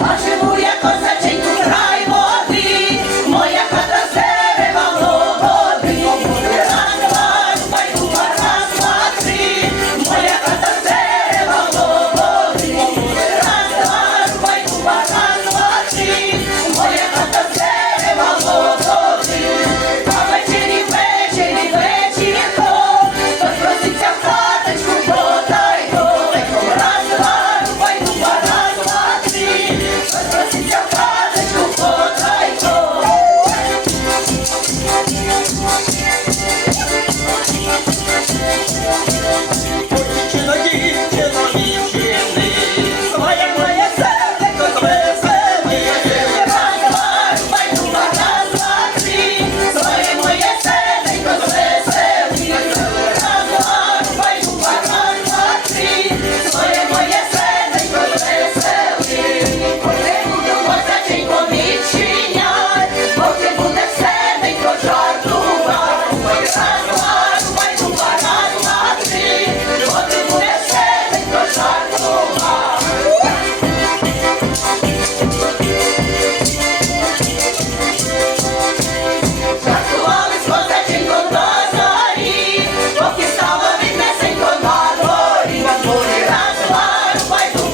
А живу я козаченьку Поки стало віднесенько на дворі, на дворі раз, два, рубай,